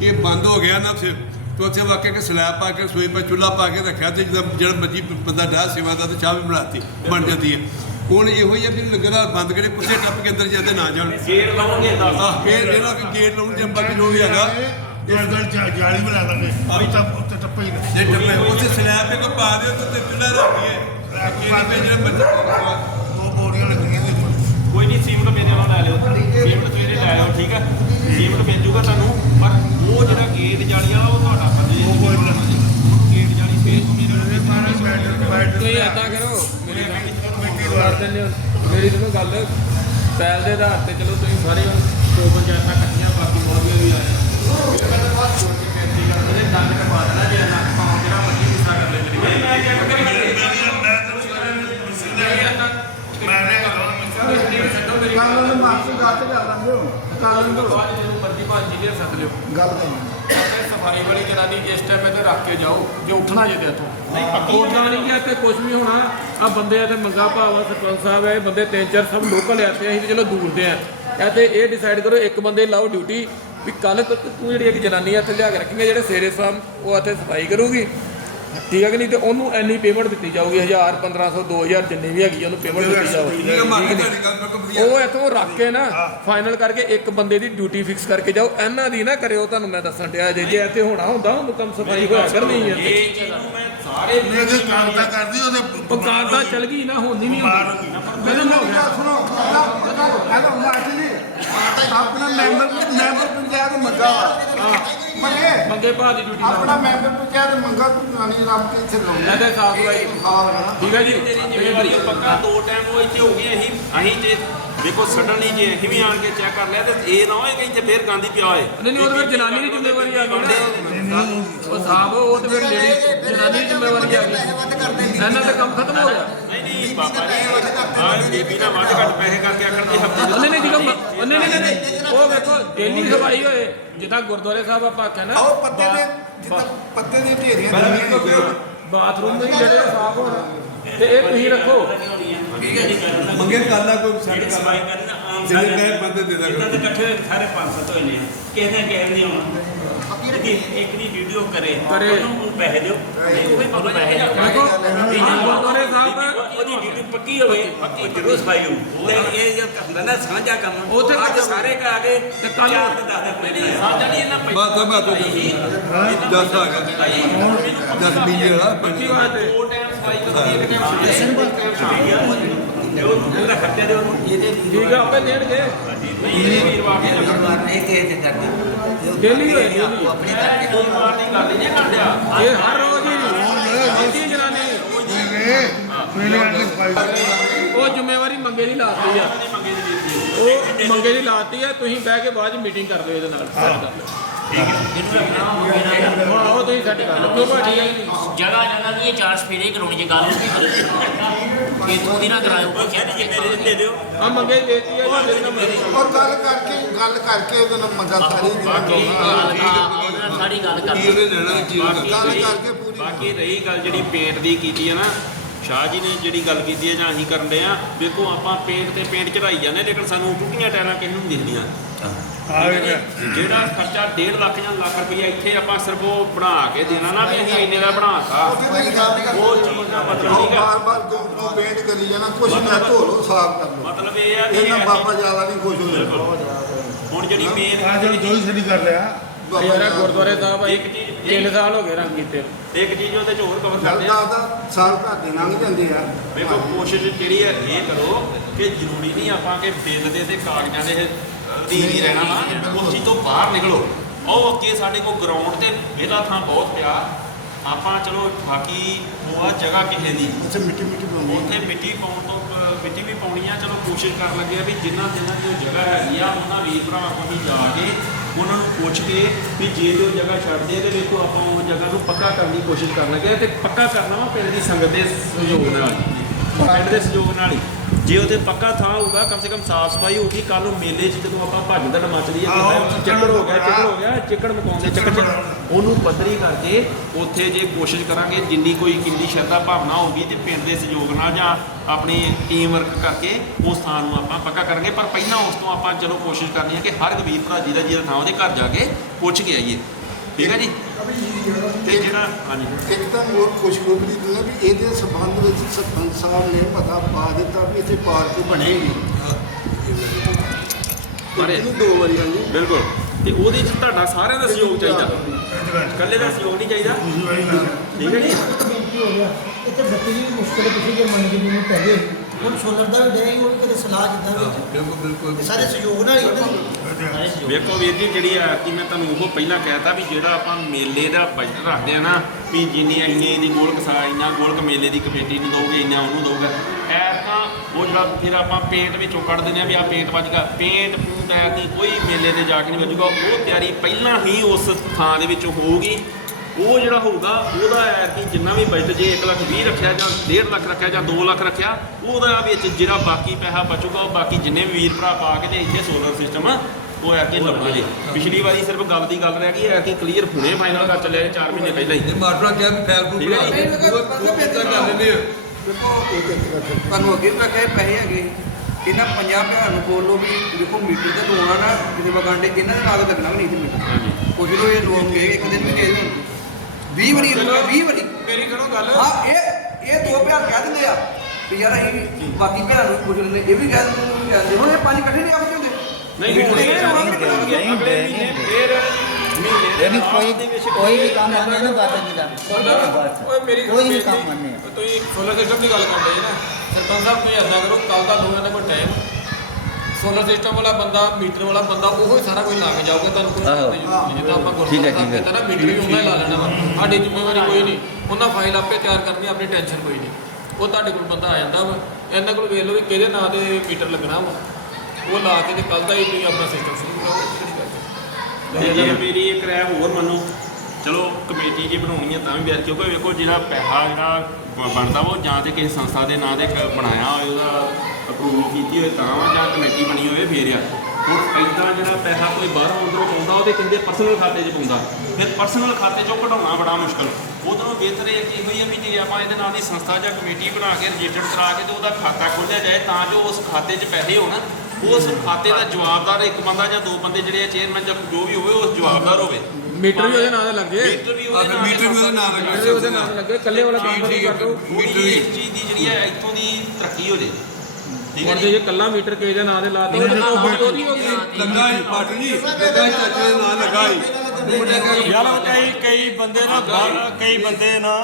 ਇਹ ਬੰਦ ਹੋ ਗਿਆ ਨਾ ਫਿਰ। ਤੇ ਉੱਥੇ ਵਾਕਿਆ ਕਿ ਸਲੈਬ ਪਾ ਕੇ ਸੋਈ 'ਤੇ ਚੁੱਲ੍ਹਾ ਪਾ ਕੇ ਰੱਖਿਆ ਤੇ ਜਦੋਂ ਜਿਹੜਾ ਮੱਜੀ ਬੰਦਾ ਡਾਹ ਸੇਵਾ ਦਾ ਤੇ ਚਾਹ ਵੀ ਬਣਾਤੀ ਬਣ ਜਾਂਦੀ ਹੈ। ਹੁਣ ਇਹੋ ਹੀ ਆ ਵੀ ਹਾਰ ਬੰਦ ਕਰੇ ਕੁੱਤੇ ਟੱਪ ਕੇ ਅੰਦਰ ਜਾਂਦੇ ਨਾ ਜਾਣ। ਗੇਟ ਲਾਉਣਗੇ ਦੱਸ ਆਹ ਫੇਰ ਇਹਨਾਂ ਕਿ ਗੇਟ ਲਾਉਣ ਦੇ ਬਾਕੀ ਜੋ ਵੀ ਹੈਗਾ? ਇਸ ਗੱਲ ਜਾਲੀ ਬਣਾ ਲਾਂਗੇ। ਅਭੀ ਤਾਂ ਉੱਤੇ ਟੱਪੇ ਹੀ ਨਾ ਜੇ ਟੱਪੇ ਉੱਥੇ ਸਲੈਬ ਤੇ ਕੋ ਪਾ ਦਿਓ ਤੇ ਚੁੱਲ੍ਹਾ ਰੱਖੀਏ ਇਹ ਵੀ ਜਿਹੜਾ ਬੰਦਾ ਦੋ ਬੋਰੀਆਂ ਲੱਗੀਆਂ ਕੋਈ ਨਹੀਂ ਸੀਮਟ ਮੇਰੇ ਨਾਲ ਲੈ ਲਿਓ। ਸੀਮਟ ਲੈ ਠੀਕ ਹੈ? ਸੀਮਟ ਮਿਲ ਜੂਗਾ ਤੁਹਾਨੂੰ ਪਰ ਉਹ ਜਿਹੜਾ ਗੇਟ ਜਾਲੀ ਵਾਲਾ ਉਹ ਤੁਹਾਡਾ ਬੰਦੇ ਉਹ ਕੋਈ। ਗੇਟ ਜਾਲੀ ਤੋਂ ਮੇਰੇ ਪਾਣੀ ਬੈਠ ਬੈਠ ਤੁਸੀਂ ਏਦਾਂ ਕਰੋ ਮੇਰੀ ਕਰ ਦਿੰਦੇ ਹੋ। ਮੇਰੀ ਤੁਹਾਨੂੰ ਗੱਲ ਪਹਿਲ ਦੇ ਆਧਾਰ ਤੇ ਚਲੋ ਤੁਸੀਂ ਸਾਰੇ ਦੋ ਪੰਚਾਇਤਾਂ ਇਕੱਠੀਆਂ ਬਾਕੀ ਹੋਰ ਵੀ ਆਏ ਮੈਂ ਤਾਂ ਬਾਤ ਛੋੜ ਕੇ ਬੇਨਤੀ ਕਰਦਾ ਜੇ ਦੰਦ। ਕਪਾ ਦੇਣਾ ਜੇ ਨਾ ਕਪਾਉਂ ਜਿਹੜਾ ਮਰਜ਼ੀ ਗੁੱਸਾ ਕਰ ਲੈ ਮੇਰੀ ਮੈਂ ਕਿਹਾ ਕਿ ਮੈਂ ਮੈਂ ਛੱਡੋ ਮੇਰੀ ਕੱਲ ਉਹਨੇ ਮਾਸਟਰ ਕਰ ਲੈਂਦੇ ਹੋ। ਬਾਅਦ ਜਿਹਨੂੰ ਮਰਜ਼ੀ ਭਾਂਜੀ ਦੇ ਸੱਦ ਲਿਓ ਗੱਲ ਕਰਨੀ ਆਪਣੇ ਸਫ਼ਾਈ ਵਾਲੀ ਜਨਾਨੀ ਜਿਸ ਟਾਈਮ ਤੇ ਰੱਖ ਕੇ ਜਾਓ ਜੇ ਉੱਠਣਾ ਜੇ ਤੇ ਇੱਥੋਂ। ਨਹੀਂ ਪੱਕੀ ਉੱਠਣਾ ਨਹੀਂ ਗਿਆ ਤੇ ਕੁਝ ਵੀ ਹੋਣਾ। ਆ ਬੰਦੇ ਆ ਤੇ ਮੰਗਾ ਭਾਵਾ ਸਰਪੰਚ ਸਾਹਿਬ ਹੈ ਇਹ ਬੰਦੇ ਤਿੰਨ ਚਾਰ ਸਭ ਲੋਕਲ ਆ ਤੇ ਅਸੀਂ ਚਲੋ ਦੂਰ ਦੇ ਆ। ਇਹ ਤੇ ਇਹ ਡਿਸਾਈਡ ਕਰੋ ਇੱਕ ਬੰਦੇ ਲਾਓ ਡਿਊਟੀ ਵੀ ਕੱਲ ਤੂੰ ਜਿਹੜੀ ਇੱਕ ਜਨਾਨੀ ਆ ਇੱਥੇ ਲਿਆ ਕੇ ਰੱਖੀਆਂ ਜਿਹੜੇ ਸੇਰੇ ਸਾਹਿਬ ਉਹ ਇੱਥੇ ਸਫ਼ਾਈ ਕਰੂਗੀ। ਠੀਕ ਹੈ ਕਿ ਨਹੀਂ? ਤੇ ਉਹਨੂੰ ਇੰਨੀ ਪੇਮੈਂਟ ਦਿੱਤੀ ਜਾਊਗੀ 1000 1500 2000 ਜਿੰਨੀ ਵੀ ਹੈਗੀ ਉਹਨੂੰ ਪੇਮੈਂਟ ਦਿੱਤੀ ਜਾਊਗੀ। ਹੈ ਉਹ ਇੱਥੋਂ ਰੱਖ ਕੇ ਨਾ ਫਾਈਨਲ ਕਰਕੇ ਇੱਕ ਬੰਦੇ ਦੀ ਡਿਊਟੀ ਫਿਕਸ ਕਰਕੇ ਜਾਓ। ਇਹਨਾਂ ਦੀ ਨਾ ਕਰਿਓ ਤੁਹਾਨੂੰ ਮੈਂ ਦੱਸਣ ਡਿਆ ਜੇ ਜੇ ਇੱਥੇ ਹੋਣਾ ਹੁੰਦਾ ਉਹਨੂੰ ਕੰਮ ਸਫ਼ਾਈ ਹੋਇਆ ਕਰਨੀ ਹੈ ਇਹ ਚੀਜ਼ ਨੂੰ ਮੈਂ ਸਾਰੇ ਮੇਰੇ ਦੇ ਕੰਮ ਤਾਂ ਕਰਦੀ ਉਹਦੇ ਉਹ ਕਾਰ ਦਾ ਚਲ ਗਈ ਨਾ ਹੁੰਦੀ ਨਹੀਂ ਹੁੰਦੀ। ਮੈਨੂੰ ਨਾ ਸੁਣੋ ਮਾਸਟਰ ਜੀ ਆਪਣਾ ਮੈਂਬਰ ਮੈਂਬਰ ਪੰਚਾਇਤ ਮੰਗਾ ਵਾ ਮੰਗੇ। ਮੰਗੇ ਭਾ ਦੀ ਡਿਊਟੀ ਆਪਣਾ ਮੈਂਬਰ ਪੰਚਾਇਤ ਮੰਗਾ ਤੂੰ ਨਾਨੀ ਰੱਬ ਕੇ ਇੱਥੇ ਲਾਉਂਦਾ ਇਹਦੇ ਸਾਫ਼ ਹੈ ਠੀਕ ਹੈ ਜੀ। ਤੇਰੀ ਜ਼ਿੰਮੇਵਾਰੀ ਉਹ ਪੱਕਾ ਦੋ ਟਾਈਮ ਉਹ ਇੱਥੇ ਹੋ ਗਈ ਅਸੀਂ ਅਸੀਂ ਤੇ ਦੇਖੋ ਸਡਨਲੀ ਜੇ ਅਸੀਂ ਵੀ ਆਣ ਕੇ ਚੈੱਕ ਕਰ ਲਿਆ ਤੇ ਇਹ ਨਾ ਹੋਏ ਕਿ ਇੱਥੇ ਫੇਰ ਗਾਂਧੀ ਪਿਆ ਹੋਏ। ਨਹੀਂ ਨਹੀਂ ਉਹਦੇ ਵਿੱਚ ਜਨਾਨੀ ਦੀ ਜ਼ਿੰਮੇਵਾਰੀ ਆ ਗਈ ਨਾ। ਉਹ ਸਾਹਬ ਉਹ ਤੇ ਫਿਰ ਲੇਡੀ ਜਨਾਨੀ ਦੀ ਜ਼ਿੰਮੇਵਾਰੀ ਆ ਗਈ। ਇਹਨਾਂ ਦਾ ਕੰਮ ਖਤਮ ਹੋ ਗਿਆ। ਨਹੀਂ ਬਾਬਾ ਜੀ ਹਾਂ ਬੀਬੀ ਨਾ ਵੱਧ ਘੱਟ ਪੈਸੇ ਕਰਕੇ ਆਖਣ ਦੀ ਹਫ਼ਤੇ ਉਹਨੇ ਨਹੀਂ ਜਦੋਂ ਉਹਨੇ ਨਹੀਂ ਨਹੀਂ ਨਹੀਂ ਉਹ ਵੇਖੋ ਡੇਲੀ ਸਫ਼ਾਈ ਹੋਏ ਜਿੱਦਾਂ ਗੁਰਦੁਆਰੇ ਸਾਹਿਬ ਆਪਾਂ ਕਹਿੰਦੇ ਆਓ ਪੱਤੇ ਦੇ ਜਿੱਦਾਂ ਪੱਤੇ ਦੇ ਢੇਰੀਆਂ ਬਾਥਰੂਮ ਵੀ ਜਿਹੜੇ ਸਾਫ਼ ਹੋਣ ਤੇ ਇਹ ਤੁਸੀਂ ਰੱਖੋ। ਮੰਗੇ ਕਰ ਲਾ ਕੋਈ ਛੱਡ ਕਰ ਸਫ਼ਾਈ ਲਾ ਕਰਨਾ ਆਮ ਜਿਹੜੇ ਸਾਰੇ ਕਹੇ ਬੰਦੇ ਦੇ ਇਹਨਾਂ ਦੇ ਇਕੱਠੇ ਸਾਰੇ ਪੰਜ ਸੱਤ ਹੋਏ ਨੇ। ਕਿਸੇ ਨੇ ਕਿਸੇ ਨਹੀਂ ਆਉਣਾ। ਇੱਕ ਇੱਕ ਦੀ ਵੀਡੀਓ ਕਰੇ। ਉਹਨੂੰ ਪੈਸੇ ਦਿਓ। ਉਹਨੂੰ ਪੈਸੇ ਦਿਓ ਦੇਖੋ ਗੁਰਦੁਆਰੇ ਸਾਹਿਬ ਉਹਦੀ ਡਿਊਟੀ ਪੱਕੀ ਹੋਵੇ? ਪੱਕੀ ਜ਼ਰੂਰ ਸਫ਼ਾਈ ਹੋਊ। ਤੇ ਇਹ ਜੋ ਹੁੰਦਾ ਨਾ ਸਾਂਝਾ ਕੰਮ। ਉੱਥੇ ਅੱਜ ਸਾਰੇ ਕਾ ਕੇ ਤੇ ਕੱਲ੍ਹ- ਚਾਰ ਤੇ ਦਸ ਦੇ ਨਹੀਂ ਸਾਂਝਾ ਨਹੀਂ ਇਹਨਾਂ ਪੈਸੇ ਬਾਤ ਬਾਤ ਹੋ ਗਈ ਦਸ ਆ ਗਿਆ। ਦਸ ਬੀਜੇ ਵਾਲਾ ਕੀ ਬਾਤ ਹੈ। ਦੋ ਟਾਈਮ ਸਫ਼ਾਈ ਕਰਦੀ ਇੱਕ ਟਾਈਮ ਸਫ਼ਾਈ ਦਿਓ ਉਹਦਾ ਖਰਚਾ ਦਿਓ ਉਹਨੂੰ ਠੀਕ ਆ ਆਪੇ ਦੇਣਗੇ ਇਹ ਵੀਰਵਾਰ ਦੀ ਡੇਲੀ ਹੋਏ ਡੇਲੀ। ਵੀਰਵਾਰ ਦੀ ਗੱਲ ਨਹੀਂ ਕਰਦਿਆ। ਇਹ ਹਰ ਰੋਜ਼ ਹੀ ਆਉਂਦੀ ਜਨਾਨੀ। ਉਹ ਜ਼ਿੰਮੇਵਾਰੀ ਮੰਗੇ ਦੀ ਲਾਤੀ ਆ। ਉਹ ਮੰਗੇ ਦੀ ਲਾਤੀ ਆ ਤੁਸੀਂ ਬਹਿ ਕੇ ਬਾਅਦ ਚ ਮੀਟਿੰਗ ਕਰ ਲਿਓ ਇਹਦੇ ਨਾਲ। set ਕਰ ਲਿਓ ਹੁਣ ਆਓ ਤੁਸੀਂ ਸੈੱਟ ਕਰ ਲਓ। ਕਿਉਂ ਭਾਜੀ? ਠੀਕ ਹੈ ਜੀ? ਜਗ੍ਹਾ ਜਗ੍ਹਾ ਦੀ ਇਹ ਚਾਰ ਸਪੀਡੇ ਕਰਾਉਣੀ ਜੇ ਗੱਲ ਵੀ ਕਰੇ ਇਥੋਂ ਦੀ ਨਾ ਕਰਾਇਓ। ਉਹ ਕਹਿੰਦੇ ਜੀ ਮੇਰੇ ਦੇ ਦਿਓ। ਆ ਮੰਗੇ ਦੀ ਦੇਤੀ ਆ ਜੀ ਜਿਹਦੇ ਨਾਲ ਮਰਜ਼ੀ ਔਰ ਗੱਲ ਕਰਕੇ ਗੱਲ ਕਰਕੇ ਉਹਦੇ ਨਾਲ ਮੰਗਾ ਸਾਰੀ ਬਾਕੀ ਗੱਲ ਸਾਰੀ ਗੱਲ ਗੱਲ ਕਰਕੇ ਪੂਰੀ ਬਾਕੀ ਰਹੀ ਗੱਲ ਜਿਹੜੀ ਪੇਂਟ ਦੀ ਕੀਤੀ ਹੈ ਨਾ ਸ਼ਾਹ ਜੀ ਨੇ ਜਿਹੜੀ ਗੱਲ ਕੀਤੀ ਹੈ ਜਾਂ ਅਸੀਂ ਕਰਨ ਦੇ ਆ ਦੇਖੋ ਆਪਾਂ ਪੇਂਟ ਤੇ ਪੇਂਟ ਚੜਾਈ ਜਾਂਦੇ ਲੇਕਿਨ ਸਾਨੂੰ ਟੁੱਟੀਆਂ ਟਾਇਲਾਂ ਕਿਸੇ ਨੂੰ ਨਹੀਂ ਦਿਖਦੀਆਂ। ਜਿਹੜਾ ਖਰਚਾ 1.5 ਲੱਖ ਜਾਂ ਲੱਖ ਰੁਪਈਆ ਇੱਥੇ ਆਪਾਂ ਸਿਰਫ ਉਹ ਬਣਾ ਕੇ ਦੇਣਾ ਨਾ ਵੀ ਅਸੀਂ ਇੰਨੇ ਦਾ ਬਣਾਤਾ ਦੀ ਉਹ ਚੀਜ਼ ਦਾ ਮਤਲਬ ਨਹੀਂ ਬਾਰ ਬਾਰ ਦੋ ਪੇਂਟ ਕਰੀ ਜਾਣਾ ਕੁਛ ਨਾ ਧੋ ਲਓ ਸਾਫ਼ ਕਰ ਲਓ। ਮਤਲਬ ਇਹ ਆ ਕਿ ਇਹਨਾਂ ਬਾਬਾ ਜ਼ਿਆਦਾ ਨਹੀਂ ਖੁਸ਼ ਹੋਇਆ ਹੁਣ ਜਿਹੜੀ ਮੇਨ ਆ ਜਦੋਂ ਦੋਈ ਸੜੀ ਕਰ ਲਿਆ ਆਹ ਗੁਰਦੁਆਰੇ ਸਾਹਿਬ ਇੱਕ ਚੀਜ਼- 3 ਸਾਲ ਹੋ ਗਏ ਰੰਗ ਕੀਤੇ ਇੱਕ ਚੀਜ਼ ਉਹਦੇ ਚ ਹੋਰ ਕਵਰ ਕਰਦੇ ਚੱਲਦਾ ਆ। ਤਾਂ ਸਾਲ ਘਰ ਦੇ ਲੰਘ ਜਾਂਦੇ ਆ। ਵੇਖੋ ਕੋਸ਼ਿਸ਼ ਜਿਹੜੀ ਹੈ ਇਹ ਕਰੋ ਕਿ ਜ਼ਰੂਰੀ ਨਹੀਂ ਆਪਾਂ ਕਿ ਬਿੱਲ ਦੇ ਤੇ ਕਾਗਜ਼ਾਂ ਦੇ ਅਧੀਨ ਹੀ ਰਹਿਣਾ ਵਾ। ਉਸ ਚੀਜ਼ ਤੋਂ ਬਾਹਰ ਨਿਕਲੋ। ਉਹ ਅੱਗੇ ਸਾਡੇ ਕੋਲ ਗਰਾਊਂਡ ਤੇ ਵਿਹਲਾ ਥਾਂ ਬਹੁਤ ਪਿਆ। ਆਪਾਂ ਚਲੋ ਬਾਕੀ ਉਹ ਆ ਜਗ੍ਹਾ ਕਿਸੇ ਦੀ। ਉੱਥੇ ਮਿੱਟੀ ਮਿੱਟੀ ਬਣਾਉਂਦੇ ਉੱਥੇ ਮਿੱਟੀ ਪਾਉਣ ਤੋਂ ਮਿੱਟੀ ਵੀ ਪਾਉਣੀ ਆ। ਚਲੋ ਕੋਸ਼ਿਸ਼ ਕਰਨ ਲੱਗੇ ਆ ਵੀ ਜਿੰਨਾ ਜਿੰਨਾ ਦੀ ਉਹ ਜਗ੍ਹਾ ਹੈਗੀ ਆ ਉਹਨਾਂ ਵੀਰ ਭਰਾਵਾਂ ਕੋਲ ਵੀ ਜਾ ਕੇ ਉਹਨਾਂ ਨੂੰ ਪੁੱਛ ਕੇ ਵੀ ਜੇ ਤੇ ਉਹ ਜਗ੍ਹਾ ਛੱਡਦੇ ਆ ਤੇ ਵੇਖੋ ਆਪਾਂ ਉਹ ਜਗ੍ਹਾ ਨੂੰ ਪੱਕਾ ਕਰਨ ਦੀ ਕੋਸ਼ਿਸ਼ ਕਰਨ ਲੱਗੇ ਆ ਤੇ ਪੱਕਾ ਕਰਨਾ ਵਾ ਪਿੰਡ ਦੀ ਸੰਗਤ ਦੇ ਸਹਿਯੋਗ ਨਾਲ। ਪਿੰਡ ਦੇ ਸਹਿਯੋਗ ਨਾਲ ਹੀ। ਜੇ ਉੱਥੇ ਪੱਕਾ ਥਾਂ ਹੋਊਗਾ ਕਮ ਸੇ ਕਮ ਸਾਫ਼ ਸਫ਼ਾਈ ਹੋਊਗੀ ਕੱਲ ਨੂੰ ਮੇਲੇ 'ਚ ਜਦੋਂ ਆਪਾਂ ਭੱਜ ਦੜ ਹੈ ਆਹੋ, ਕਿ ਚੱਕਰ ਹੋ ਗਿਆ ਚੱਕਰ ਹੋ ਗਿਆ ਚਿੱਕੜ ਮਕਾਉਂਦੇ ਚੱਕਰ ਚ। ਉਹਨੂੰ ਪੱਧਰੀ ਕਰਕੇ ਉੱਥੇ ਜੇ ਕੋਸ਼ਿਸ਼ ਕਰਾਂਗੇ ਜਿੰਨੀ ਕੋਈ ਕਿੰਨੀ ਸ਼ਰਧਾ ਭਾਵਨਾ ਹੋਊਗੀ ਤੇ ਪਿੰਡ ਦੇ ਸਹਿਯੋਗ ਨਾਲ ਜਾਂ ਆਪਣੀ ਟੀਮ ਵਰਕ ਕਰਕੇ ਉਸ ਥਾਂ ਨੂੰ ਆਪਾਂ ਪੱਕਾ ਕਰਾਂਗੇ। ਪਰ ਪਹਿਲਾਂ ਉਸ ਤੋਂ ਆਪਾਂ ਚਲੋ ਕੋਸ਼ਿਸ਼ ਕਰਨੀ ਹੈ ਕਿ ਹਰ ਇੱਕ ਵੀਰ ਭਰਾ ਜਿਹਦਾ ਜਿਹਦਾ ਥਾਂ ਉਹਦੇ ਘਰ ਜਾ ਕੇ ਪੁੱਛ ਕੇ ਆਈਏ। ਠੀਕ ਹੈ ਜੀ? ਤੇ ਜਿਹੜਾ ਹਾਂਜੀ। ਇੱਕ ਤਾਂ ਹੋਰ ਖੁਸ਼ਖਬਰੀ ਦਿੰਦਾ ਵੀ ਇਹਦੇ ਸੰਬੰਧ ਵਿੱਚ ਸਰਪੰਚ ਸਾਹਿਬ ਨੇ ਪਤਾ ਪਾ ਦਿੱਤਾ ਵੀ ਇੱਥੇ ਪਾਰਕ ਬਣੇਗੀ ਪਰ ਇਹ- ਇਹਨੂੰ ਦੋ ਵਾਰੀ ਆਂਦੀ ਬਿਲਕੁਲ। ਤੇ ਉਹਦੇ 'ਚ ਤੁਹਾਡਾ ਸਾਰਿਆਂ ਦਾ ਸਹਿਯੋਗ ਚਾਹੀਦਾ। ਇਕੱਲੇ ਦਾ ਸਹਿਯੋਗ ਨਹੀਂ ਚਾਹੀਦਾ। ਠੀਕ ਹੈ ਜੀ? ਇੱਥੇ ਬੱਤੀ ਦੀ ਮੁਸ਼ਕਲ ਕਿਸੇ ਦੇ ਮਨ ਦੇ ਨੂੰ ਪੈ ਗਏ ਹੁਣ ਸੋਲਰ ਦਾ ਵੀ ਡੇ ਉਹ ਵੀ ਕਦੇ ਸਲਾਹ ਜਿੱਦਾਂ ਵਿੱਚ ਬਿਲਕੁਲ ਬਿਲਕੁਲ। ਇਹ ਸਾਰੇ ਸਹਿਯੋਗ ਨਾਲ ਹੀ ਹੈ ਨਾ ਸਾਰੇ ਸਹਿਯੋਗ ਵੇਖੋ ਵੀਰ ਜੀ ਜਿਹੜੀ ਆ ਕਿ ਮੈਂ ਤੁਹਾਨੂੰ ਉਹ ਪਹਿਲਾਂ ਕਹਿਤਾ ਵੀ ਜਿਹੜਾ ਆਪਾਂ ਮੇਲੇ ਦਾ ਬਜਟ ਰੱਖਦੇ ਆ ਨਾ ਵੀ ਜਿੰਨੀ ਇੰਨੇ ਦੀ ਗੋਲਕ ਸਾ ਇੰਨਾ ਗੋਲਕ ਮੇਲੇ ਦੀ ਕਮੇਟੀ ਨੂੰ ਦੋਗੇ ਇੰਨਾ ਉਹਨੂੰ ਦੋਗੇ ਐ ਤਾਂ ਉਹ ਜਿਹੜਾ ਫਿਰ ਆਪਾਂ ਪੇਂਟ ਵਿੱਚੋਂ ਕੱਢ ਦਿੰਦੇ ਆ ਵੀ ਆ ਪੇਂਟ ਵੱਜਗਾ ਪੇਂਟ ਪੂੰਟ ਐ ਦੀ ਕੋਈ ਮੇਲੇ ਤੇ ਜਾ ਕੇ ਨਹੀਂ ਵੱਜੂਗਾ ਉਹ ਤਿਆਰੀ ਪਹਿਲਾਂ ਹੀ ਉਸ ਥਾਂ ਦੇ ਵਿੱਚ ਹੋਊਗੀ। ਉਹ ਜਿਹੜਾ ਹੋਊਗਾ ਉਹਦਾ ਹੈ ਕਿ ਜਿੰਨਾ ਵੀ ਬਜਟ ਜੇ 1 ਲੱਖ 20 ਰੱਖਿਆ ਜਾਂ 1.5 ਲੱਖ ਰੱਖਿਆ ਜਾਂ 2 ਲੱਖ ਰੱਖਿਆ ਉਹਦਾ ਵਿੱਚ ਜਿਹੜਾ ਬਾਕੀ ਪੈਸਾ ਬਚੂਗਾ ਉਹ ਬਾਕੀ ਜਿੰਨੇ ਵੀ ਵੀਰ ਭਰਾ ਪਾ ਕੇ ਤੇ ਇੱਥੇ ਸੋਲਰ ਸਿਸਟਮ ਉਹ ਐ ਕਿ ਲਾਉਣਾ ਜੀ। ਪਿਛਲੀ ਵਾਰੀ ਸਿਰਫ ਗੱਲ ਦੀ ਗੱਲ ਰਹਿ ਗਈ ਐ ਕਿ ਕਲੀਅਰ ਹੁਣੇ ਫਾਈਨਲ ਕਰ ਚੱਲਿਆ 4 ਮਹੀਨੇ ਪਹਿਲਾਂ ਹੀ। ਤੇ ਮਾਸਟਰਾਂ ਕਿਹਾ ਫੈਲ ਹੈ ਬਣਾ। ਦੇ ਉਹ ਕਿੱਦਾਂ ਕਰ ਲੈਂਦੇ ਦੇਖੋ ਤੁਹਾਨੂੰ ਅੱਗੇ ਕਿਹਾ ਪੈਸੇ ਹੈਗੇ ਇਹਨਾਂ 50 ਭੈਣਾਂ ਨੂੰ ਬੋਲ ਵੀ ਦੇਖੋ ਮੀਟਰ ਤੇ ਦੋਣਾ ਨਾ ਕਿਸੇ ਬਗਾਂਡੇ ਇਹਨਾਂ ਦੇ ਨਾਲ ਲੱਗਣਾ ਵੀ ਨਹੀਂ ਸੀ ਮੀਟਰ ਕੁਝ ਲੋ ਇਹ ਲੋਕ ਇੱਕ ਦਿਨ ਵੀ ਗਏ ਹੋਣ 20 ਵਾਰੀ ਇਹਨਾਂ ਨੂੰ 20 ਵਾਰੀ। ਮੇਰੀ ਕਰੋ ਗੱਲ। ਹਾਂ ਇਹ ਇਹ ਦੋ ਭੈਣ ਕਹਿ ਦਿੰਦੇ ਆ ਵੀ ਯਾਰ ਅਸੀਂ ਬਾਕੀ ਭੈਣਾਂ ਨੂੰ ਪੁੱਛ ਲੈਂਦੇ ਇਹ ਵੀ ਕਹਿ ਦਿੰਦੇ ਉਹ ਵੀ ਕਹਿ ਦਿੰਦੇ। ਹੁਣ ਇਹ ਪੰਜ ਇਕੱਠੇ ਨਹੀਂ ਆਪਦੇ ਹੁੰਦੇ। ਨਹੀਂ ਕਿ ਨਹੀਂ ਫੇਰ ਮਹੀਨੇ ਦੇ ਕੋਈ ਕੋਈ ਵੀ ਕੰਮ ਨਾ ਬਾਤ ਨਹੀਂ ਦਾ। ਓਏ ਮੇਰੀ ਕੋਈ ਵੀ ਕੰਮ ਮੰਨੇ। ਤੁਸੀਂ ਸੋਲਰ ਸਿਸਟਮ ਦੀ ਗੱਲ ਕਰਦੇ ਜੀ ਨਾ। ਸਰਪੰਚ ਸਾਹਿਬ ਤੁਸੀਂ ਏਦਾਂ ਕਰੋ ਕੱਲ ਦਾ ਲੋਕਾਂ ਦਾ ਕੋਈ ਟਾਈਮ ਸੋਲਰ ਸਿਸਟਮ ਵਾਲਾ ਬੰਦਾ ਮੀਟਰ ਵਾਲਾ ਬੰਦਾ ਉਹੋ ਹੀ ਸਾਰਾ ਕੁਝ ਲਾ ਕੇ ਜਾਊਗਾ ਤੁਹਾਨੂੰ ਕੋਈ ਆਹੋ। ਜਿੱਦਾਂ ਆਪਾਂ ਠੀਕ ਹੈ, ਠੀਕ ਹੈ। ਨਾ ਮੀਟਰ ਵੀ ਉਹਨਾਂ ਹੀ ਲਾ ਲੈਣਾ ਵਾ। ਸਾਡੀ ਜ਼ਿੰਮੇਵਾਰੀ ਕੋਈ ਨਹੀਂ। ਉਹਨਾਂ ਫਾਈਲ ਆਪੇ ਤਿਆਰ ਕਰਨੀ ਆਪਣੀ ਟੈਨਸ਼ਨ ਕੋਈ ਨਹੀਂ। ਉਹ ਤੁਹਾਡੇ ਕੋਲ ਬੰਦਾ ਆ ਜਾਂਦਾ ਵਾ। ਇਹਨਾਂ ਕੋਲ ਵੇਖ ਲਓ ਵੀ ਕਿਹਦੇ ਨਾਂ ਤੇ ਮੀਟਰ ਲੱਗਣਾ ਵਾ। ਉਹ ਲਾ ਕੇ ਤੇ ਕੱਲ ਦਾ ਹੀ ਤੁਸੀਂ ਆਪਣਾ ਸਿਸਟਮ ਸ਼ੁਰੂ ਕਰੋ। ਕਿਹੜੀ ਗੱਲ ਹੈ ਤੇ ਜੇ। ਮੇਰੀ ਇੱਕ ਰਾਇ ਹੋਰ ਮੰਨੋ। ਚਲੋ ਕਮੇਟੀ ਜੇ ਬਣਾਉਣੀ ਹੈ ਤਾਂ ਵੀ ਬਿਆਰ ਕਿਉਂਕਿ ਵੇਖੋ ਜਿਹੜਾ ਪੈਸਾ ਜਿਹੜਾ ਬ- ਬਣਦਾ ਵਾ, ਉਹ ਜਾਂ ਤੇ ਕਿਸੇ ਸੰਸਥਾ ਦੇ ਨਾਂ ਤੇ ਕ- ਬਣਾਇਆ ਹੋਵੇ ਉਹਦਾ ਅਪਰੂਵਲ ਕੀਤੀ ਹੋਵੇ ਤਾਂ ਵਾ ਜਾਂ ਕਮੇਟੀ ਬਣੀ ਹੋਵੇ, ਫੇਰ ਆ। ਹੁਣ ਐਦਾਂ ਜਿਹੜਾ ਪੈਸਾ ਕੋਈ ਬਾਹਰੋਂ ਅੰਦਰੋਂ ਪਾਉਂਦਾ, ਉਹਦੇ ਕਹਿੰਦੇ ਪਰਸਨਲ ਖਾਤੇ 'ਚ ਪਾਉਂਦਾ। ਫਿਰ ਪਰਸਨਲ ਖਾਤੇ 'ਚੋਂ ਕਢਾਉਣਾ ਬੜਾ ਮੁਸ਼ਕਲ। ਉਧਰੋਂ ਬਿਹਤਰ ਇਹ ਚੀਜ਼ ਹੋਈ ਹੈ ਵੀ ਜੇ ਆਪਾਂ ਇਹਦੇ ਨਾਲ ਦੀ ਸੰਸਥਾ ਜਾਂ ਕਮੇਟੀ ਬਣਾ ਕੇ ਰਜਿਸਟਰਡ ਕਰਾ ਕੇ ਤੇ ਉਹਦਾ ਖਾਤਾ ਖੋਲ੍ਹਿਆ ਜਾਏ, ਤਾਂ ਜੋ ਉਸ ਖਾਤੇ 'ਚ ਪੈਸੇ ਹੋਣ, ਉਸ ਖਾਤੇ ਦਾ ਜਵਾਬਦਾਰ ਇੱਕ ਬੰਦਾ ਜਾਂ ਦੋ ਬੰਦੇ ਜਿਹੜੇ ਆ ਚੇਅਰਮੈਨ ਜਾਂ ਜੋ ਵੀ ਹੋਵੇ, ਉਸ ਜਵਾਬਦਾਰ ਹੋਵੇ। ਮੀਟਰ ਵੀ ਉਹਦੇ ਨਾਂ ਤੇ ਲੱਗ ਜੇ। ਮੀਟਰ ਵੀ ਉਹਦੇ ਮੀਟਰ ਵੀ ਉਹਦੇ ਨਾਲ ਲੱਗਾ ਮੀਟਰ ਉਹਦੇ ਨਾਂ ਤੇ ਲੱਗੇ ਇਕੱਲੇ ਵਾਲਾ ਕੰਮ ਬੰਦ ਕਰ ਦਿਓ ਮੀਟਰ ਵੀ। ਚੀਜ਼ ਦੀ ਜਿਹੜੀ ਹੈ ਇੱਥੋਂ ਦੀ ਤਰੱਕੀ ਹੋ ਜੇ। ਹੁਣ ਜੀ? ਇਕੱਲਾ ਮੀਟਰ ਕਿਸੇ ਦੇ ਨਾਂ ਉਹਦੀ ਹੋ ਗਈ। ਲੱਗਾ ਹੀ ਮਾਸਟਰ ਜੀ। ਲੱਗਾ ਹੀ ਚਾਚੇ ਦੇ ਨਾਲ ਲੱਗਾ ਹੀ ਯਾਰ ਕਈ ਕਈ ਬੰਦੇ ਨਾ ਬਾਹਰ ਕਈ ਬੰਦੇ ਨਾ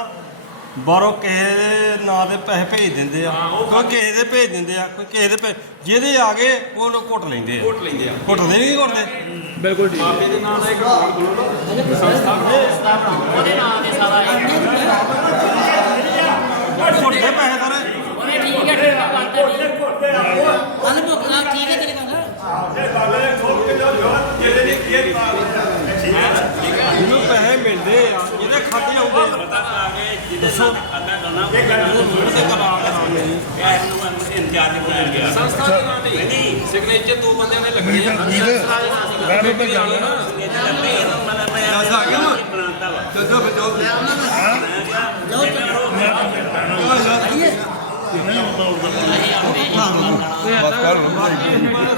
ਬਾਹਰੋਂ ਕਿਸੇ ਦੇ ਨਾਂ ਤੇ ਪੈਸੇ ਭੇਜ ਦਿੰਦੇ ਆ। ਕੋਈ ਕਿਸੇ ਦੇ ਭੇਜ ਦਿੰਦੇ ਆ ਕੋਈ ਕਿਸੇ ਦੇ ਜਿਹਦੇ ਆ ਗਏ ਉਹ ਲੋਕ ਘੁੱਟ ਲੈਂਦੇ ਆ। ਵੋਟ ਲੈਂਦੇ ਆ। ਘੁੱਟਦੇ ਨਹੀਂ ਘੁੱਟਦੇ? ਬਿਲਕੁਲ ਠੀਕ ਬਾਬੇ ਦੇ ਨਾਮ ਦਾ ਇੱਕ ਗਰਾਊਂਡ ਖੋਲੋ ਸੰਸਥਾ ਬਣਾਓ। ਉਹਦੇ ਨਾਂ ਤੇ ਸਾਰਾ ਇਹ। ਘੁੱਟਦੇ ਪੈਸੇ ਸਾਰੇ। ਉਹਨੇ ਠੀਕ ਹੈ ਠੀਕ ਹੈ ਬਾਤ ਤਾਂ ਠੀਕ ਹੈ ਕੱਲ ਭੁੱਖਣਾ ਠੀਕ ਹੈ ਤੇਰੀ ਗੱਲ ਜਿਹਨੂੰ ਪੈਸੇ ਮਿਲਦੇ ਆ ਜਿਹਦੇ ਖਾਤੇ ਆਉਂਦੇ ਆ। ਪਤਾ ਕਰਾ ਕੇ ਜਿਹਦੇ ਨਾਲ ਖਾਤਾ ਕਰਨਾ ਉਹ ਤੇ ਕਰਾ ਆਉਂਦੇ ਜੀ ਨੂੰ ਇੰਚਾਰਜ ਬਣਾਇਆ ਗਿਆ ਸੰਸਥਾ ਦੇ ਨਾਂ ਤੇ ਨਹੀਂ ਸਿਗਨੇਚਰ ਦੋ ਬੰਦਿਆਂ ਦੇ ਲੱਗਣੇ ਆ ਸੰਸਥਾ ਦੇ ਨਾਂ ਤੇ ਇਹ ਤਾਂ ਮਤਲਬ ਮੈਂ ਦੱਸ ਆ ਗਿਆ ਵਾ? ਬਣਾਤਾ ਵਾ ਚੱਲੋ ਫਿਰ ਜਾਓ ਜਾਓ ਬਸ ਕਰ